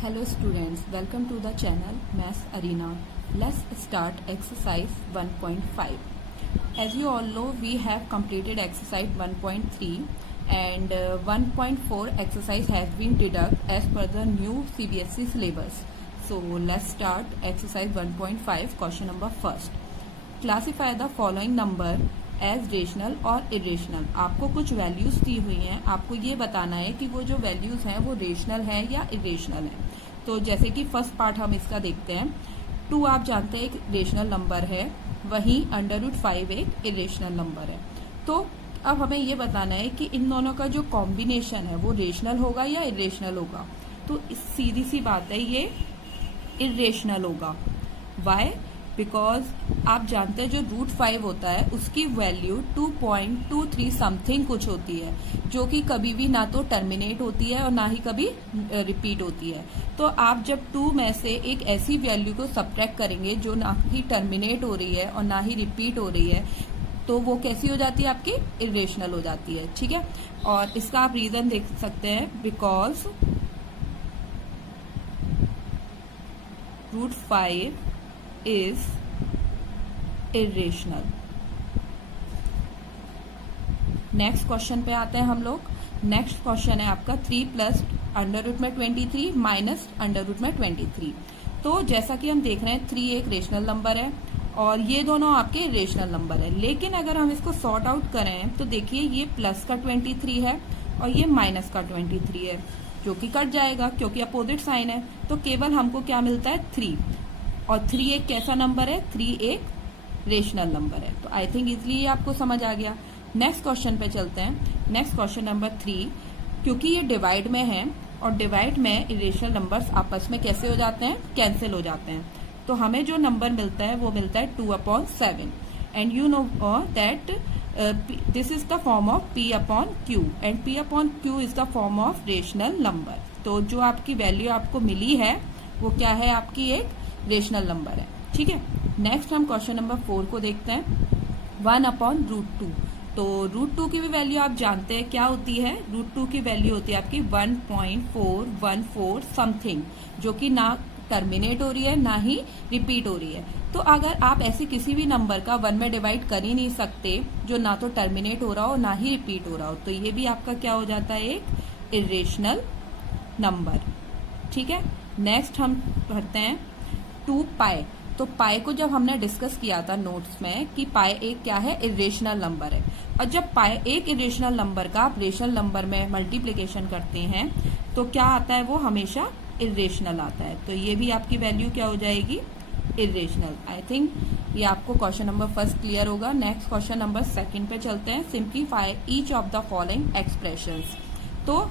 Hello students, welcome to the channel Maths Arena. Let's start exercise 1.5. As you all know, we have completed exercise 1.3 and 1.4 exercise has been deducted as per the new CBSE syllabus. So let's start exercise 1.5. Question number first. Classify the following number as rational और irrational. आपको कुछ values दी हुई हैं, आपको ये बताना है कि वो जो वैल्यूज हैं वो रेशनल है या इरेशनल है. तो जैसे कि फर्स्ट पार्ट हम इसका देखते हैं. 2 आप जानते हैं एक रेशनल नंबर है, वहीं √5 एक इरेशनल नंबर है. तो अब हमें ये बताना है कि इन दोनों का जो कॉम्बिनेशन है वो रेशनल होगा या इरेशनल होगा. तो सीधी सी बात है, ये इरेशनल होगा. वाई? बिकॉज आप जानते हैं जो √5 होता है उसकी वैल्यू 2.23 समथिंग कुछ होती है, जो कि कभी भी ना तो टर्मिनेट होती है और ना ही कभी रिपीट होती है. तो आप जब 2 में से एक ऐसी वैल्यू को सब्ट्रैक्ट करेंगे जो ना ही टर्मिनेट हो रही है और ना ही रिपीट हो रही है, तो वो कैसी हो जाती है, आपकी इरेशनल हो जाती है. ठीक है. और इसका आप रीजन देख सकते हैं, because √5 is irrational. Next question पे आते हैं हम लोग. नेक्स्ट क्वेश्चन है आपका 3 प्लस √23 माइनस √23. तो जैसा कि हम देख रहे हैं 3 एक रेशनल नंबर है और ये दोनों आपके रेशनल नंबर है. लेकिन अगर हम इसको सॉर्ट आउट करें तो देखिए ये प्लस का 23 है और ये माइनस का 23 है, जो कि कट जाएगा क्योंकि अपोजिट साइन है. तो केवल हमको क्या मिलता है, 3. और 3 एक कैसा नंबर है, 3 एक रेशनल नंबर है. तो आई थिंक इजली आपको समझ आ गया. नेक्स्ट क्वेश्चन पे चलते हैं. Next question number 3. क्योंकि ये डिवाइड में है और डिवाइड में इरेशनल नंबर्स आपस में कैसे हो जाते हैं, कैंसिल हो जाते हैं. तो हमें जो नंबर मिलता है वो मिलता है 2/7. And you know that this is the form of P/Q and P/Q is the form of rational number. तो जो आपकी वैल्यू आपको मिली है वो क्या है, आपकी एक रेशनल नंबर है. ठीक है. नेक्स्ट हम क्वेश्चन नंबर 4 को देखते हैं. 1/√2. तो √2 की भी वैल्यू आप जानते हैं क्या होती है. √2 की वैल्यू होती है आपकी 1.414 समथिंग, जो कि ना टर्मिनेट हो रही है ना ही रिपीट हो रही है. तो अगर आप ऐसे किसी भी नंबर का 1 में डिवाइड कर ही नहीं सकते जो ना तो टर्मिनेट हो रहा हो ना ही रिपीट हो रहा हो, तो ये भी आपका क्या हो जाता है, एक इरेशनल नंबर. ठीक है. नेक्स्ट हम पढ़ते हैं 2 पाई. तो पाई को जब हमने डिस्कस किया था नोट्स में कि पाई एक क्या है, इरेशनल नंबर है. और जब पाई एक इरेशनल नंबर का आप रेशनल नंबर में मल्टीप्लिकेशन करते हैं तो क्या आता है, वो हमेशा इरेशनल आता है. तो ये भी आपकी वैल्यू क्या हो जाएगी, इरेशनल. आई थिंक ये आपको क्वेश्चन नंबर फर्स्ट क्लियर होगा. नेक्स्ट क्वेश्चन नंबर 2 पे चलते हैं. Simplify each of the following expressions. तो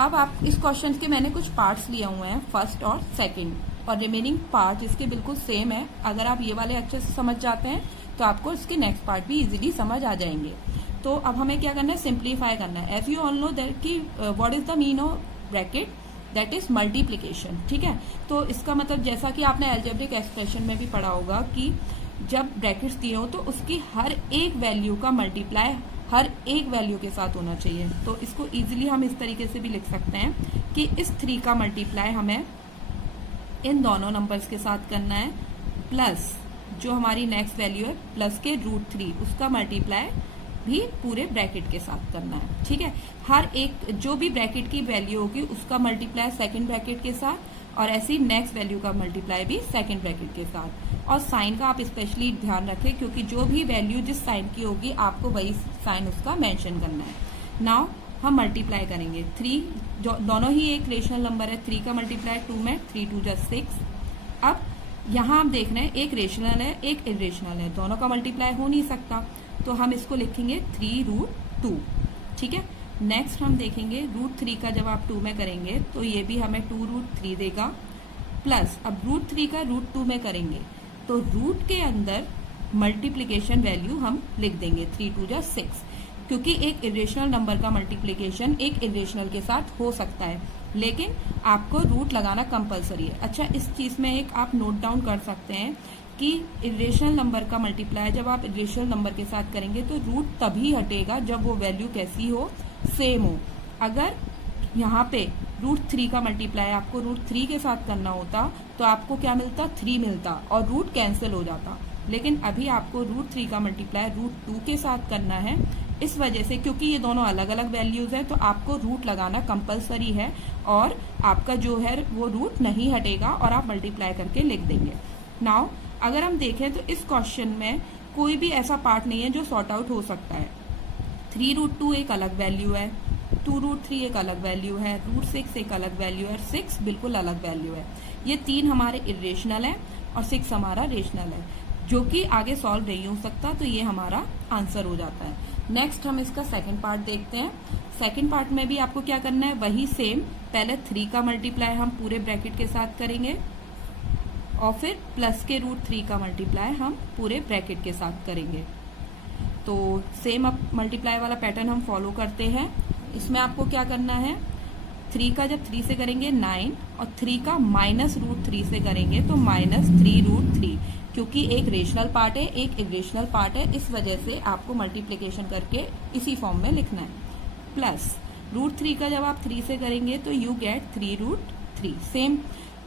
अब आप इस क्वेश्चन के मैंने कुछ पार्ट्स लिए हुए हैं, फर्स्ट और सेकंड, और रिमेनिंग पार्ट इसके बिल्कुल सेम है. अगर आप ये वाले अच्छे से समझ जाते हैं तो आपको इसके नेक्स्ट पार्ट भी इजीली समझ आ जाएंगे. तो अब हमें क्या करना है, सिंप्लीफाई करना है. As you all know that कि what is the mean of bracket, that is multiplication. ठीक है. तो इसका मतलब जैसा कि आपने अलजेब्रिक एक्सप्रेशन में भी पढ़ा होगा कि जब ब्रैकेट्स दिए हो तो उसकी हर एक वैल्यू का मल्टीप्लाई हर एक वैल्यू के साथ होना चाहिए. तो इसको इजीली हम इस तरीके से भी लिख सकते हैं कि इस 3 का मल्टीप्लाई हमें इन दोनों नंबर्स के साथ करना है, प्लस जो हमारी नेक्स्ट वैल्यू है प्लस के √3 उसका मल्टीप्लाई भी पूरे ब्रैकेट के साथ करना है. ठीक है. हर एक जो भी ब्रैकेट की वैल्यू होगी उसका मल्टीप्लाई सेकंड ब्रैकेट के साथ, और ऐसी नेक्स्ट वैल्यू का मल्टीप्लाई भी सेकंड ब्रैकेट के साथ. और साइन का आप स्पेशली ध्यान रखें क्योंकि जो भी वैल्यू जिस साइन की होगी आपको वही साइन उसका मेंशन करना है. नाउ हम मल्टीप्लाई करेंगे. 3 दोनों ही एक रेशनल नंबर है. 3 का मल्टीप्लाई 2 में, 3 2 जा 6. अब यहाँ हम देख रहे हैं एक रेशनल है एक इरेशनल है, दोनों का मल्टीप्लाई हो नहीं सकता, तो हम इसको लिखेंगे 3√2. ठीक है. नेक्स्ट हम देखेंगे √3 का जब आप 2 में करेंगे तो ये भी हमें 2√3 देगा, प्लस अब √3 का √2 में करेंगे तो रूट के अंदर मल्टीप्लीकेशन वैल्यू हम लिख देंगे 3 2 जा 6, क्योंकि एक इरेशनल नंबर का मल्टीप्लिकेशन एक इरेशनल के साथ हो सकता है, लेकिन आपको रूट लगाना कंपलसरी है. अच्छा, इस चीज में एक आप नोट डाउन कर सकते हैं कि इरेशनल नंबर का मल्टीप्लाई जब आप इरेशनल नंबर के साथ करेंगे तो रूट तभी हटेगा जब वो वैल्यू कैसी हो, सेम हो. अगर यहाँ पे √3 का मल्टीप्लाई आपको √3 के साथ करना होता तो आपको क्या मिलता, 3 मिलता और रूट कैंसिल हो जाता। लेकिन अभी आपको √3 का मल्टीप्लाई √2 के साथ करना है। इस वजह से क्योंकि ये दोनों अलग अलग वैल्यूज है तो आपको रूट लगाना कंपलसरी है और आपका जो है वो रूट नहीं हटेगा और आप मल्टीप्लाई करके लिख देंगे। नाउ अगर हम देखें तो इस क्वेश्चन में कोई भी ऐसा पार्ट नहीं है जो सॉर्ट आउट हो सकता है। 3√2 एक अलग वैल्यू है, 2√3 एक अलग वैल्यू है, √6 एक अलग वैल्यू है, 6 बिल्कुल अलग वैल्यू है। ये 3 हमारे इरेशनल है और 6 हमारा रेशनल है, जो कि आगे सॉल्व नहीं हो सकता, तो ये हमारा आंसर हो जाता है। नेक्स्ट हम इसका सेकंड पार्ट देखते हैं। सेकंड पार्ट में भी आपको क्या करना है, वही सेम, पहले 3 का मल्टीप्लाई हम पूरे ब्रैकेट के साथ करेंगे और फिर प्लस के √3 का मल्टीप्लाई हम पूरे ब्रैकेट के साथ करेंगे। तो सेम अब मल्टीप्लाई वाला पैटर्न हम फॉलो करते हैं। इसमें आपको क्या करना है, 3 का जब 3 से करेंगे 9 और 3 का माइनस √3 से करेंगे तो -3√3, क्योंकि एक रेशनल पार्ट है एक इरेशनल पार्ट है, इस वजह से आपको मल्टीप्लिकेशन करके इसी फॉर्म में लिखना है। प्लस √3 का जब आप 3 से करेंगे तो यू गेट 3√3 सेम।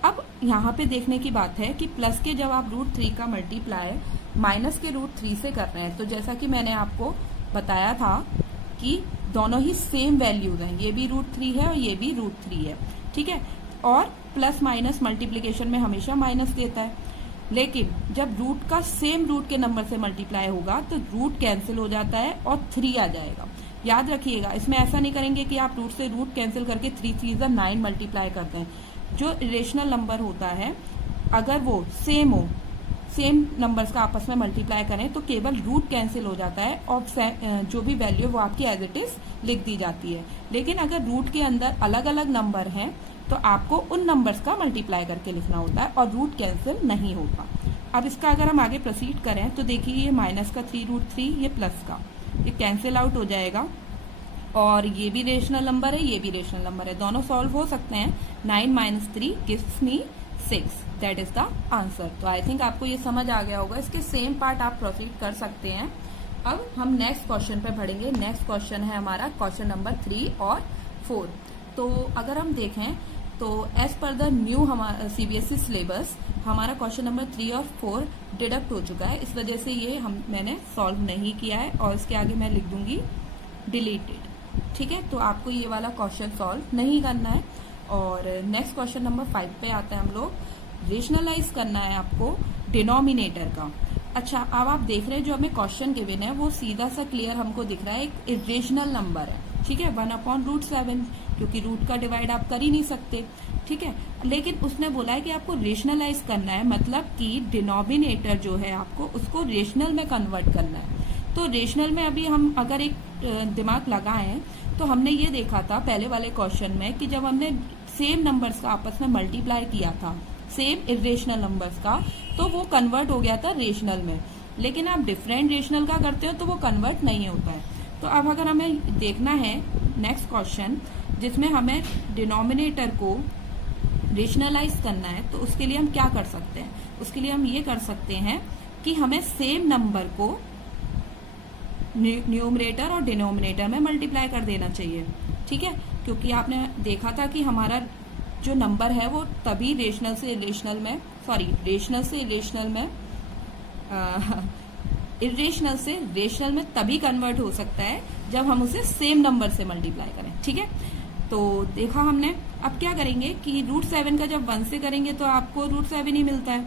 अब यहाँ पे देखने की बात है कि प्लस के जब आप √3 का मल्टीप्लाई माइनस के √3 से कर रहे हैं तो जैसा कि मैंने आपको बताया था कि दोनों ही सेम वैल्यूज हैं, ये भी √3 है और ये भी √3 है, ठीक है। और प्लस माइनस मल्टीप्लिकेशन में हमेशा माइनस देता है, लेकिन जब रूट का सेम रूट के नंबर से मल्टीप्लाई होगा तो रूट कैंसिल हो जाता है और 3 आ जाएगा। याद रखिएगा, इसमें ऐसा नहीं करेंगे कि आप रूट से रूट कैंसिल करके 3 9 मल्टीप्लाई करते हैं। जो इरेशनल नंबर होता है अगर वो सेम हो, सेम नंबर्स का आपस में मल्टीप्लाई करें तो केवल रूट कैंसिल हो जाता है और जो भी वैल्यू है वो आपकी एज इट इज लिख दी जाती है। लेकिन अगर रूट के अंदर अलग अलग नंबर हैं तो आपको उन नंबर्स का मल्टीप्लाई करके लिखना होता है और रूट कैंसिल नहीं होता। अब इसका अगर हम आगे प्रोसीड करें तो देखिए ये माइनस का 3√3, ये प्लस का, ये कैंसिल आउट हो जाएगा और ये भी रेशनल नंबर है ये भी रेशनल नंबर है, दोनों सॉल्व हो सकते हैं। 9 - 3 gives me 6, that is the answer. तो आई थिंक आपको ये समझ आ गया होगा। इसके सेम पार्ट आप प्रोसीड कर सकते हैं। अब हम नेक्स्ट क्वेश्चन पे बढ़ेंगे। नेक्स्ट क्वेश्चन है हमारा क्वेश्चन नंबर 3 और 4। तो अगर हम देखें तो एज पर द न्यू हमारा CBSE सिलेबस हमारा क्वेश्चन नंबर 3 और 4 डिडक्ट हो चुका है, इस वजह से ये मैंने सॉल्व नहीं किया है और इसके आगे मैं लिख दूंगी डिलीटेड, ठीक है। तो आपको ये वाला क्वेश्चन सॉल्व नहीं करना है। और नेक्स्ट क्वेश्चन नंबर 5 पे आते हैं हम लोग। रेशनलाइज करना है आपको डिनोमिनेटर का। अच्छा, अब आप देख रहे हैं जो हमें क्वेश्चन गिवन है वो सीधा सा क्लियर हमको दिख रहा है, एक इरेशनल नंबर है, ठीक है, 1/√7, क्योंकि रूट का डिवाइड आप कर ही नहीं सकते, ठीक है। लेकिन उसने बोला है कि आपको रेशनलाइज करना है, मतलब कि डिनोमिनेटर जो है आपको उसको रेशनल में कन्वर्ट करना है। तो रेशनल में अभी हम अगर एक दिमाग लगाएं तो हमने ये देखा था पहले वाले क्वेश्चन में कि जब हमने सेम नंबर्स का आपस में मल्टीप्लाई किया था, सेम इरेशनल नंबर्स का, तो वो कन्वर्ट हो गया था रेशनल में। लेकिन आप डिफरेंट रेशनल का करते हो तो वो कन्वर्ट नहीं होता है। तो अब अगर हमें देखना है नेक्स्ट क्वेश्चन जिसमें हमें डिनोमिनेटर को रेशनलाइज करना है, तो उसके लिए हम क्या कर सकते हैं, उसके लिए हम ये कर सकते हैं कि हमें सेम नंबर को न्यूमरेटर और डिनोमिनेटर में मल्टीप्लाई कर देना चाहिए, ठीक है। क्योंकि आपने देखा था कि हमारा जो नंबर है वो तभी रेशनल से इरेशनल में, रेशनल से इरेशनल में, इरेशनल से रेशनल में तभी कन्वर्ट हो सकता है जब हम उसे सेम नंबर से मल्टीप्लाई करें, ठीक है। तो देखा हमने। अब क्या करेंगे कि √7 का जब 1 से करेंगे तो आपको √7 ही मिलता है,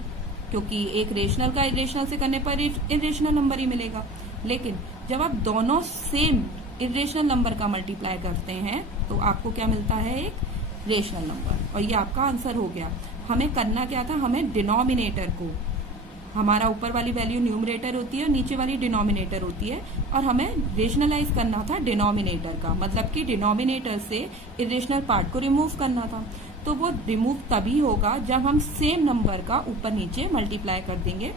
क्योंकि एक रेशनल का इरेशनल से करने पर इरेशनल नंबर ही मिलेगा। लेकिन जब आप दोनों सेम इरेशनल नंबर का मल्टीप्लाई करते हैं तो आपको क्या मिलता है, एक रेशनल नंबर, और ये आपका आंसर हो गया। हमें करना क्या था, हमें डिनोमिनेटर को, हमारा ऊपर वाली वैल्यू न्यूमरेटर होती है और नीचे वाली डिनोमिनेटर होती है, और हमें रेशनलाइज करना था डिनोमिनेटर का, मतलब कि डिनोमिनेटर से इरेशनल पार्ट को रिमूव करना था। तो वो रिमूव तभी होगा जब हम सेम नंबर का ऊपर नीचे मल्टीप्लाई कर देंगे।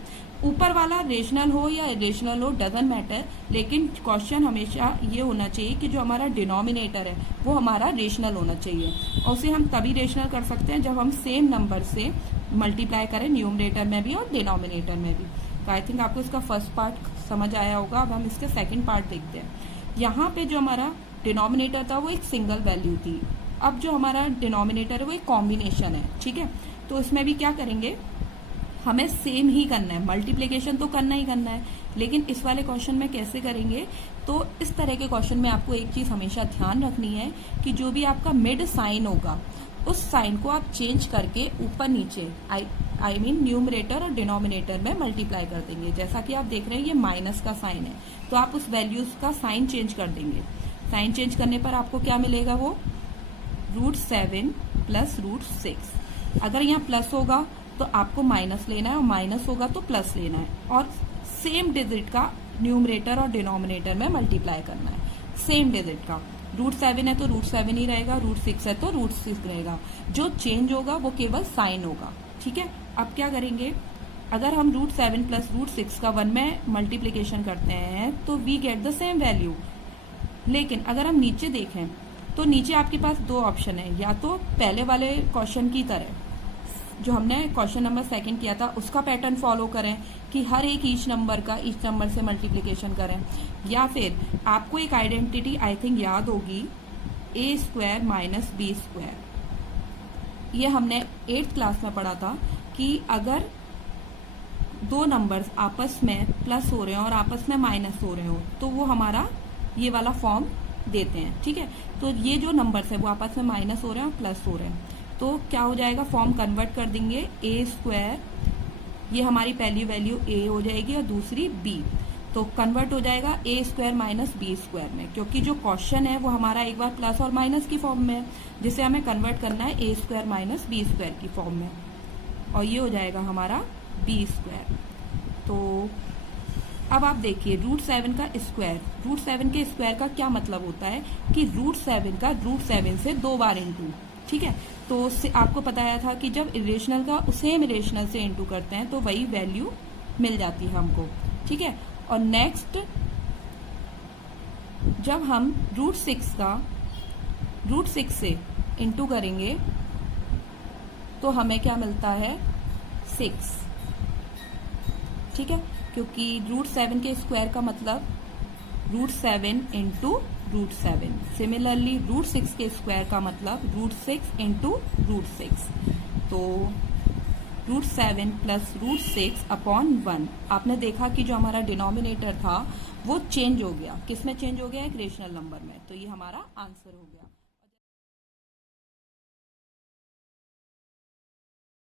ऊपर वाला रेशनल हो या इरेशनल हो डजंट मैटर, लेकिन क्वेश्चन हमेशा ये होना चाहिए कि जो हमारा डिनोमिनेटर है वो हमारा रेशनल होना चाहिए, और उसे हम तभी रेशनल कर सकते हैं जब हम सेम नंबर से मल्टीप्लाई करें, न्यूमरेटर में भी और डिनोमिनेटर में भी। तो आई थिंक आपको इसका फर्स्ट पार्ट समझ आया होगा। अब हम इसके सेकेंड पार्ट देखते हैं। यहाँ पे जो हमारा डिनोमिनेटर था वो एक सिंगल वैल्यू थी, अब जो हमारा डिनोमिनेटर है वो एक कॉम्बिनेशन है, ठीक है। तो इसमें भी क्या करेंगे, हमें सेम ही करना है, मल्टीप्लिकेशन तो करना ही करना है, लेकिन इस वाले क्वेश्चन में कैसे करेंगे। तो इस तरह के क्वेश्चन में आपको एक चीज हमेशा ध्यान रखनी है कि जो भी आपका मिड साइन होगा उस साइन को आप चेंज करके ऊपर नीचे आई मीन न्यूमरेटर और डिनोमिनेटर में मल्टीप्लाई कर देंगे। जैसा कि आप देख रहे हैं ये माइनस का साइन है, तो आप उस वैल्यूज का साइन चेंज कर देंगे। साइन चेंज करने पर आपको क्या मिलेगा, वो √7 प्लस √6। अगर यहाँ प्लस होगा तो आपको माइनस लेना है और माइनस होगा तो प्लस लेना है, और सेम डिजिट का न्यूमरेटर और डिनोमिनेटर में मल्टीप्लाई करना है, सेम डिजिट का। √7 है तो √7 ही रहेगा, √6 है तो √6 रहेगा। जो चेंज होगा वो केवल साइन होगा, ठीक है। अब क्या करेंगे, अगर हम √7 प्लस √6 का 1 में मल्टीप्लीकेशन करते हैं तो we get the same value. लेकिन अगर हम नीचे देखें तो नीचे आपके पास दो ऑप्शन है, या तो पहले वाले क्वेश्चन की तरह जो हमने क्वेश्चन नंबर 2 किया था उसका पैटर्न फॉलो करें कि हर एक ईच नंबर से मल्टीप्लिकेशन करें, या फिर आपको एक आइडेंटिटी आई थिंक याद होगी, a² माइनस b²। ये हमने 8th क्लास में पढ़ा था कि अगर दो नंबर्स आपस में प्लस हो रहे हो और आपस में माइनस हो रहे हो तो वो हमारा ये वाला फॉर्म देते हैं, ठीक है। तो ये जो नंबर्स है वो आपस में माइनस हो रहे हैं और प्लस हो रहे हैं, तो क्या हो जाएगा, फॉर्म कन्वर्ट कर देंगे a², ये हमारी पहली वैल्यू a हो जाएगी और दूसरी b, तो कन्वर्ट हो जाएगा a² माइनस b² में, क्योंकि जो क्वेश्चन है वो हमारा एक बार प्लस और माइनस की फॉर्म में है, जिसे हमें कन्वर्ट करना है a² माइनस b² की फॉर्म में, और ये हो जाएगा हमारा b²। तो अब आप देखिए √7 का स्क्वायर, √7 के स्क्वायर का क्या मतलब होता है कि √7 का √7 से 2 बार इंटू, ठीक है। तो उससे आपको बताया था कि जब इरेशनल का सेम इरेशनल से इंटू करते हैं तो वही वैल्यू मिल जाती है हमको, ठीक है। और नेक्स्ट जब हम √6 से इंटू करेंगे तो हमें क्या मिलता है, 6, ठीक है, क्योंकि √7 के स्क्वायर का मतलब √7 इंटू √7। सिमिलरली √6 के स्क्वायर का मतलब √6 इंटू √6। तो √7 प्लस √6 अपॉन 1। आपने देखा कि जो हमारा डिनोमिनेटर था वो चेंज हो गया, किस में चेंज हो गया, एक रेशनल नंबर में, तो ये हमारा आंसर हो गया।